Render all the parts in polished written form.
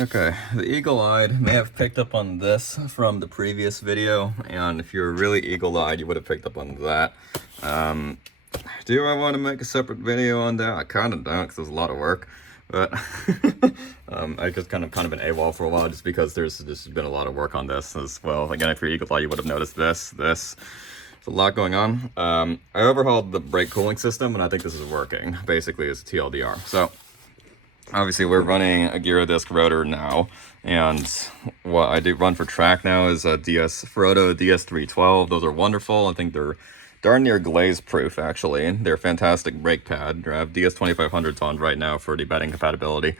Okay, the eagle-eyed may have picked up on this from the previous video, and if you're really eagle-eyed, you would have picked up on that. Do I want to make a separate video on that? I kind of don't, because there's a lot of work, but I just kind of been AWOL for a while, just because there's been a lot of work on this as well. Again, if you're eagle-eyed, you would have noticed this. There's a lot going on. I overhauled the brake cooling system, and I think this is working. Basically, it's TLDR. So obviously we're running a Gyrodisc rotor now, and what I do run for track now is a Ferodo DS312. Those are wonderful. I think they're darn near glaze proof, actually. They're a fantastic brake pad. I have DS2500s on right now for debedding compatibility.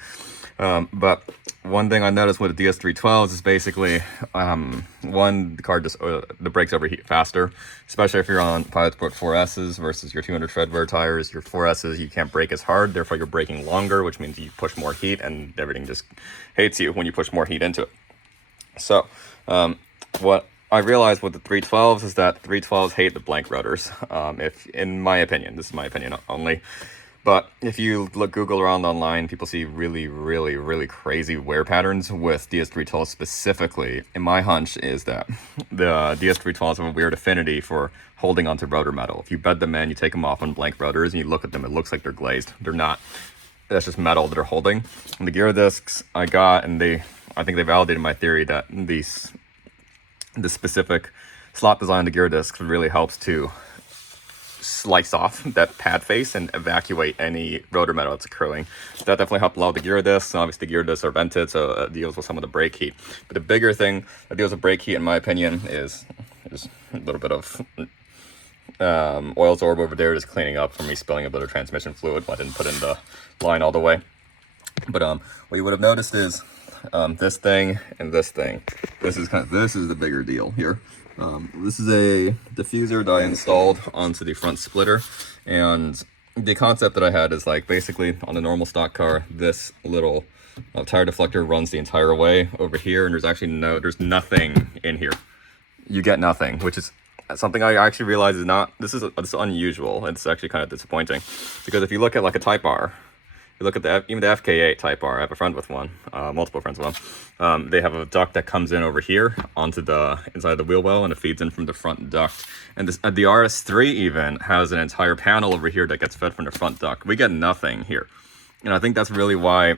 But one thing I noticed with the DS312s is basically, one, the car just, the brakes overheat faster, especially if you're on Pilot Sport 4Ss versus your 200 tread wear tires. Your 4Ss, you can't brake as hard, therefore you're braking longer, which means you push more heat, and everything just hates you when you push more heat into it. So, what I realized with the 312s is that 312s hate the blank rotors, in my opinion. This is my opinion only. But if you Google around online, people see really crazy wear patterns with DS312s specifically. And my hunch is that the DS312s have a weird affinity for holding onto rotor metal. If you bed them in, you take them off on blank rotors, and you look at them, it looks like they're glazed. They're not. That's just metal that they're holding. And the Gyrodiscs I got, and I think they validated my theory that the specific slot design of the Gyrodiscs really helps to slice off that pad face and evacuate any rotor metal that's accruing. So that definitely helped a lot with the Gyrodiscs. Obviously, the Gyrodiscs are vented, so it deals with some of the brake heat. But the bigger thing that deals with brake heat, in my opinion, is a little bit of oil absorb over there, just cleaning up from me spilling a bit of transmission fluid. I didn't put in the line all the way. But what you would have noticed is this thing and this thing. This is the bigger deal here. This is a diffuser that I installed onto the front splitter, and the concept that I had is like basically on a normal stock car, this little tire deflector runs the entire way over here, and there's nothing in here. You get nothing, which is something I actually realize is not. This is unusual. It's actually kind of disappointing, because if you look at like a Type R. You look at even the FK8 Type R. I have a friend with one, multiple friends with one. They have a duct that comes in over here onto the inside of the wheel well, and it feeds in from the front duct. And the RS3 even has an entire panel over here that gets fed from the front duct. We get nothing here. And I think that's really why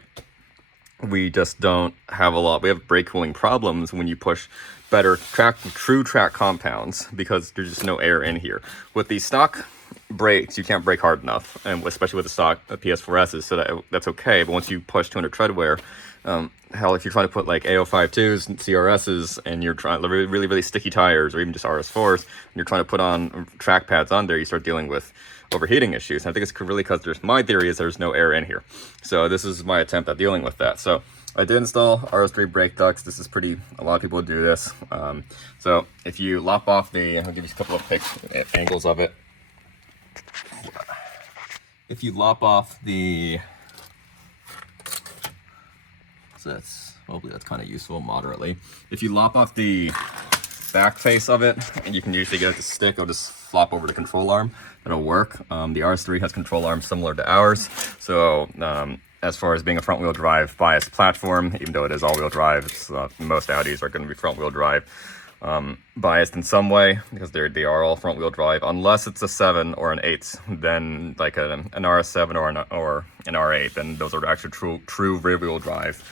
we just don't have we have brake cooling problems when you push better true track compounds, because there's just no air in here. With the stock brakes, you can't brake hard enough, and especially with the stock PS4Ss, so that's okay. But once you push 200 tread wear, hell, if you're trying to put like AO52s and CRSs, and you're trying really sticky tires, or even just RS4s, and you're trying to put on track pads on there, you start dealing with overheating issues. And I think it's really because my theory is there's no air in here. So this is my attempt at dealing with that. So I did install RS3 brake ducts. This is a lot of people do this. So if you lop off I'll give you a couple of angles of it. If you lop off hopefully that's kind of useful moderately. If you lop off the back face of it, and you can usually get it to stick, or just flop over the control arm, that'll work. The RS3 has control arms similar to ours. So as far as being a front wheel drive biased platform, even though it is all wheel drive, most Audis are going to be front wheel drive biased in some way, because they are all front wheel drive, unless it's a 7 or an 8, then like an RS7 or an R8, then those are actually true rear wheel drive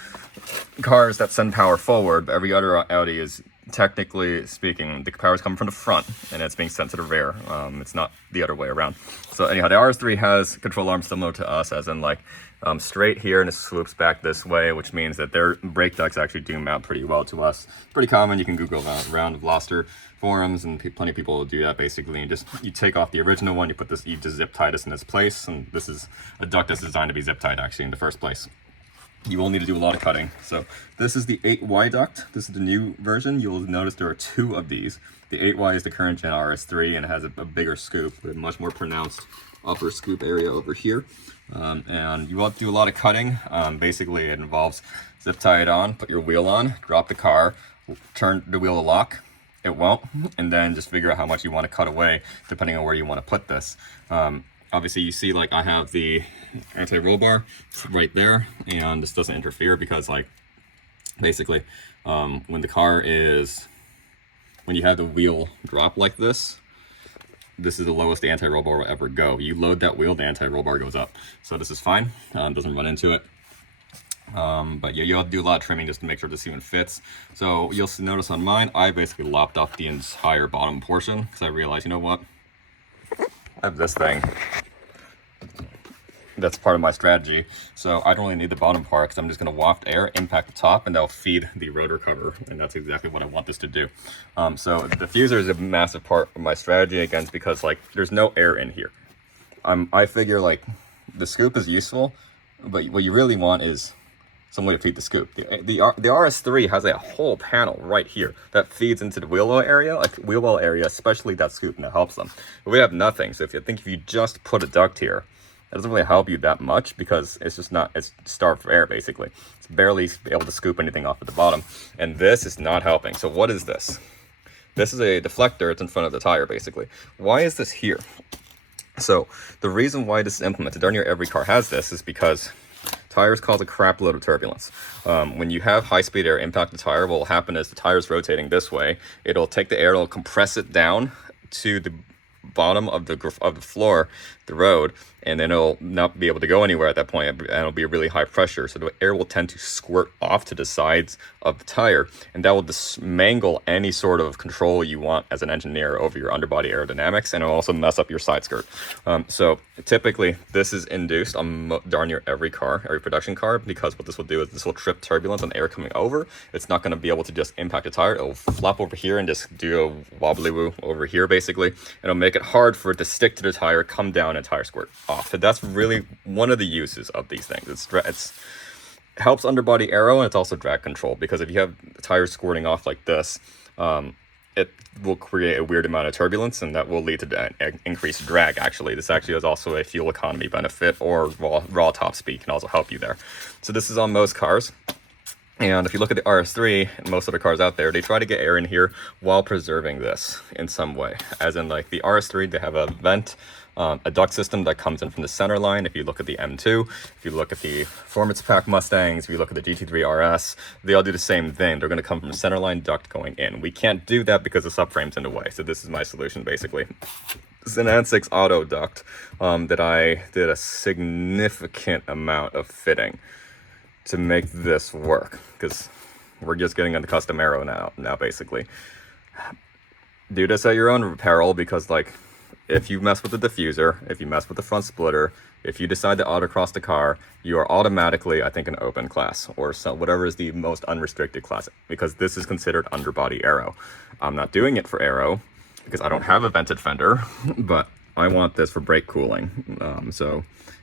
cars that send power forward. But every other Audi is, technically speaking, the power is coming from the front and it's being sent to the rear. It's not the other way around. So anyhow, the RS3 has control arms similar to us, as in like straight here, and it swoops back this way, which means that their brake ducts actually do mount pretty well to us. Pretty common. You can Google around Veloster forums, and plenty of people will do that. Basically, you take off the original one, you just zip tie this in its place, and this is a duct that's designed to be zip tied actually in the first place. You will need to do a lot of cutting. So this is the 8Y duct. This is the new version. You'll notice there are 2 of these. The 8Y is the current gen RS3, and it has a bigger scoop with a much more pronounced upper scoop area over here. And you will have to do a lot of cutting. Basically, it involves zip tie it on, put your wheel on, drop the car, turn the wheel to lock. It won't. And then just figure out how much you want to cut away, depending on where you want to put this. Obviously, you see, like, I have the anti-roll bar right there, and this doesn't interfere because, like, basically. When the car is, when you have the wheel drop like this is the lowest the anti-roll bar will ever go. You load that wheel, the anti-roll bar goes up. So this is fine, doesn't run into it. But yeah, you'll have to do a lot of trimming just to make sure this even fits. So you'll notice on mine, I basically lopped off the entire bottom portion because I realized, you know what? I have this thing. That's part of my strategy. So I don't really need the bottom part because I'm just going to waft air, impact the top, and that'll feed the rotor cover. And that's exactly what I want this to do. So the diffuser is a massive part of my strategy against, because like there's no air in here. I figure like the scoop is useful, but what you really want is some way to feed the scoop. The RS3 has a whole panel right here that feeds into the wheel well area, like wheel well area, especially that scoop, and that helps them. But we have nothing. So if you just put a duct here, it doesn't really help you that much because it's just not, it's starved for air basically. It's barely able to scoop anything off at the bottom. And this is not helping. So what is this? This is a deflector. It's in front of the tire basically. Why is this here? So the reason why this is implemented, darn near every car has this, is because tires cause a crap load of turbulence. When you have high-speed air impact the tire, what will happen is the tire's rotating this way. It'll take the air, it'll compress it down to the bottom of the floor, the road, and then it'll not be able to go anywhere at that point, and it'll be really high pressure. So the air will tend to squirt off to the sides of the tire, and that will dismangle any sort of control you want as an engineer over your underbody aerodynamics, and it'll also mess up your side skirt. So typically this is induced on darn near every car, every production car, because what this will do is this will trip turbulence on air coming over. It's not going to be able to just impact the tire. It'll flop over here and just do a wobbly woo over here basically. It'll make it hard for it to stick to the tire, come down, and tire squirt off. So that's really one of the uses of these things. It's helps underbody aero, and it's also drag control, because if you have tires squirting off like this, it will create a weird amount of turbulence, and that will lead to increased drag. Actually, this actually is also a fuel economy benefit, or raw top speed can also help you there. So this is on most cars. And if you look at the RS3 and most other cars out there, they try to get air in here while preserving this in some way. As in, like the RS3, they have a vent, a duct system that comes in from the center line. If you look at the M2, if you look at the Performance Pack Mustangs, if you look at the GT3 RS, they all do the same thing. They're going to come from the center line duct going in. We can't do that because the subframe's in the way. So this is my solution, basically. This is an N6 auto duct that I did a significant amount of fitting to make this work, because we're just getting into custom aero now basically. Do this at your own peril, because like if you mess with the diffuser, if you mess with the front splitter, if you decide to autocross the car, you are automatically, I think, an open class, or whatever is the most unrestricted class, because this is considered underbody aero. I'm not doing it for aero because I don't have a vented fender, but I want this for brake cooling. So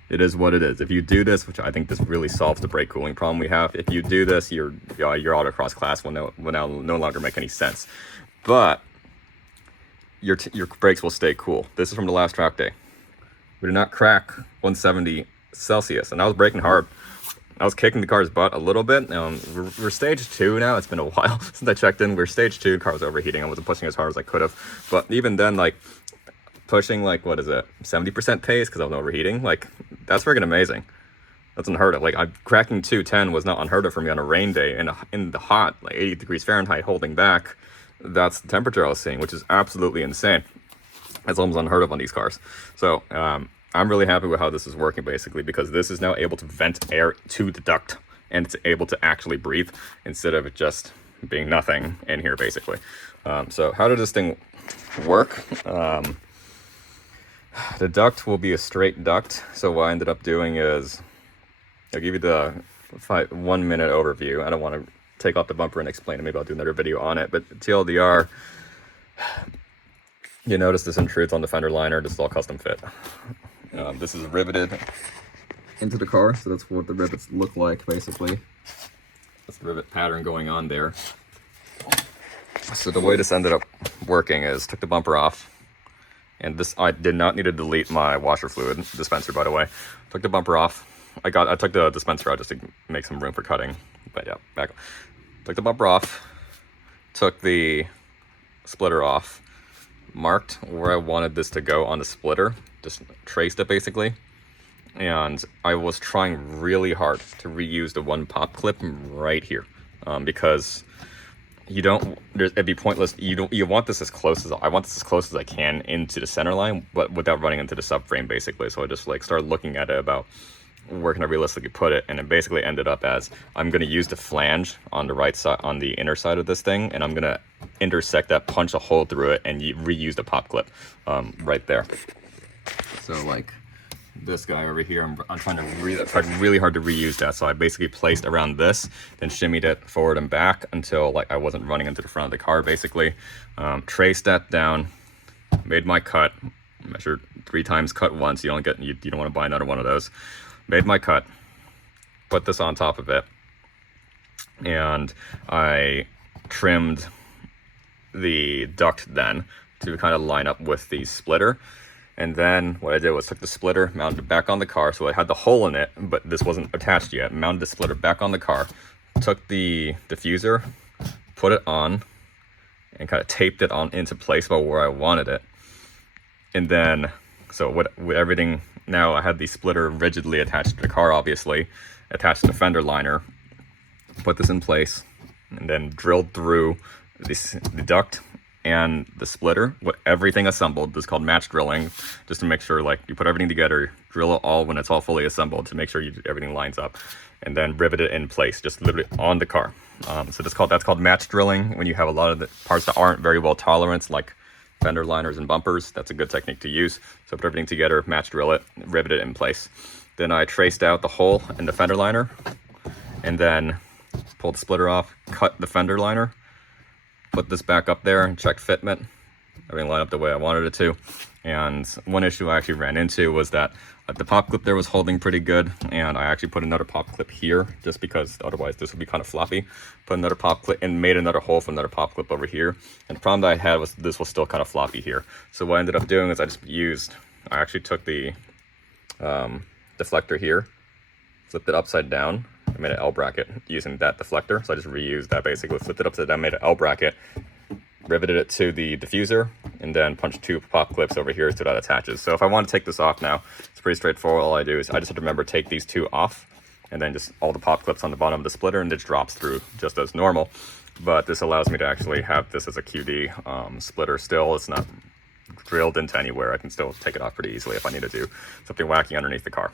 it is what it is. If you do this, which I think this really solves the brake cooling problem we have, if you do this, your autocross class will no longer make any sense. But your brakes will stay cool. This is from the last track day. We did not crack 170 Celsius, and I was braking hard. I was kicking the car's butt a little bit. We're stage 2 now. It's been a while since I checked in. We're stage 2. Car was overheating. I wasn't pushing as hard as I could have. But even then, like, pushing like, what is it, 70% pace because I was overheating, like that's freaking amazing. That's unheard of. Like cracking 210 was not unheard of for me on a rain day in the hot, like 80 degrees Fahrenheit, holding back. That's the temperature I was seeing, which is absolutely insane. That's almost unheard of on these cars. So I'm really happy with how this is working basically, because this is now able to vent air to the duct, and it's able to actually breathe instead of it just being nothing in here basically. So how does this thing work? The duct will be a straight duct. So what I ended up doing is, I'll give you the 1 minute overview. I don't want to take off the bumper and explain it. Maybe I'll do another video on it. But TLDR, you notice this intrudes on the fender liner. This is all custom fit. This is riveted into the car. So that's what the rivets look like basically. That's the rivet pattern going on there. So the way this ended up working is, took the bumper off. And this, I did not need to delete my washer fluid dispenser, by the way. Took the bumper off. I took the dispenser out just to make some room for cutting. But yeah, back. Took the bumper off. Took the splitter off. Marked where I wanted this to go on the splitter. Just traced it basically. And I was trying really hard to reuse the one pop clip right here. because you don't, it'd be pointless. You want this as close as, I want this as close as I can into the center line, but without running into the subframe basically. So I just like started looking at it about where can I realistically put it, and it basically ended up as I'm going to use the flange on the right side, on the inner side of this thing, and I'm going to intersect that, punch a hole through it, and reuse the pop clip right there. So like this guy over here, I'm trying really hard to reuse that. So I basically placed around this, then shimmied it forward and back until like I wasn't running into the front of the car basically. Traced that down, made my cut, measured 3 times, cut once. You don't want to buy another one of those. Made my cut, put this on top of it, and I trimmed the duct then to kind of line up with the splitter. And then what I did was took the splitter, mounted it back on the car, so it had the hole in it, but this wasn't attached yet. Mounted the splitter back on the car, took the diffuser, put it on, and kind of taped it on into place about where I wanted it. And then, so with everything, now I had the splitter rigidly attached to the car, obviously, attached to the fender liner, put this in place, and then drilled through the duct and the splitter with everything assembled. This is called match drilling, just to make sure like you put everything together, drill it all when it's all fully assembled to make sure everything lines up, and then rivet it in place, just literally on the car. So that's called match drilling. When you have a lot of the parts that aren't very well tolerant, like fender liners and bumpers, that's a good technique to use. So put everything together, match drill it, rivet it in place. Then I traced out the hole in the fender liner, and then pulled the splitter off, cut the fender liner, put this back up there, and checked fitment. Everything lined up the way I wanted it to. And one issue I actually ran into was that the pop clip there was holding pretty good, and I actually put another pop clip here just because otherwise this would be kind of floppy. Put another pop clip and made another hole for another pop clip over here. And the problem that I had was this was still kind of floppy here. So what I ended up doing is I actually took the deflector here, flipped it upside down, I made an L bracket using that deflector. So I just reused that basically, flipped it upside down, made an L bracket, riveted it to the diffuser, and then punched 2 pop clips over here so that attaches. So if I want to take this off now, it's pretty straightforward. All I do is I just have to remember take these 2 off, and then just all the pop clips on the bottom of the splitter, and it drops through just as normal. But this allows me to actually have this as a QD splitter still. It's not drilled into anywhere. I can still take it off pretty easily if I need to do something wacky underneath the car.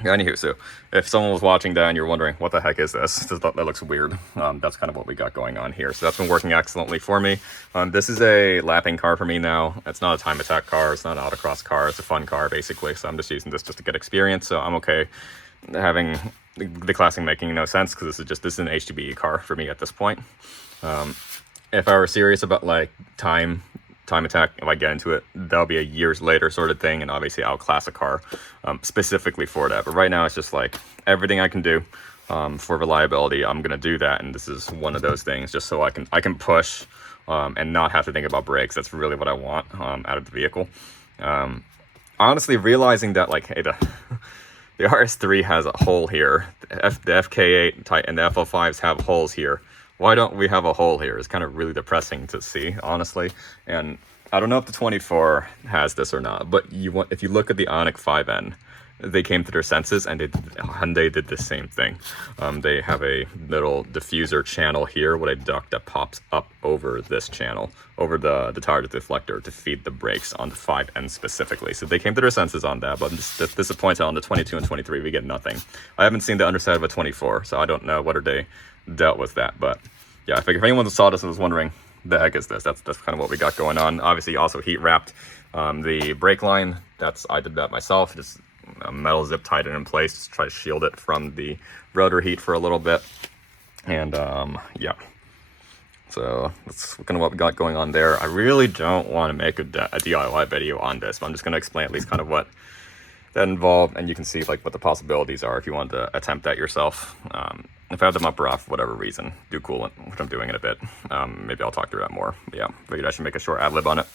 Anywho, so if someone was watching that and you're wondering, what the heck is this? That looks weird. That's kind of what we got going on here. So that's been working excellently for me. This is a lapping car for me now. It's not a time attack car. It's not an autocross car. It's a fun car, basically. So I'm just using this just to get experience. So I'm okay having the classic making no sense because this is an HTBE car for me at this point. If I were serious about like time attack, if I get into it, that'll be a years later sort of thing, and obviously I'll class a car specifically for that. But right now it's just like everything I can do for reliability, I'm gonna do that, and this is one of those things just so I can push and not have to think about brakes. That's really what I want out of the vehicle. Honestly, realizing that like, hey, the RS3 has a hole here, the FK8 and the FL5s have holes here. Why don't we have a hole here? It's kind of really depressing to see, honestly. And I don't know if the 24 has this or not, but if you look at the Ioniq 5N, they came to their senses, and Hyundai did the same thing. They have a little diffuser channel here with a duct that pops up over this channel, over the tire deflector to feed the brakes on the 5N specifically. So they came to their senses on that, but I'm just disappointed on the 22 and 23, we get nothing. I haven't seen the underside of a 24, so I don't know whether they dealt with that. But yeah, I figure if anyone saw this and was wondering, the heck is this? That's kind of what we got going on. Obviously, also heat wrapped the brake line. I did that myself. Just metal zip tied it in place, just try to shield it from the rotor heat for a little bit. And yeah, so that's kind of what we got going on there. I really don't want to make a DIY video on this, but I'm just going to explain at least kind of what that involved, and you can see like what the possibilities are if you want to attempt that yourself. If I have them up or off for whatever reason, do coolant, which I'm doing in a bit. Maybe I'll talk through that more. But yeah, figured I should make a short ad lib on it.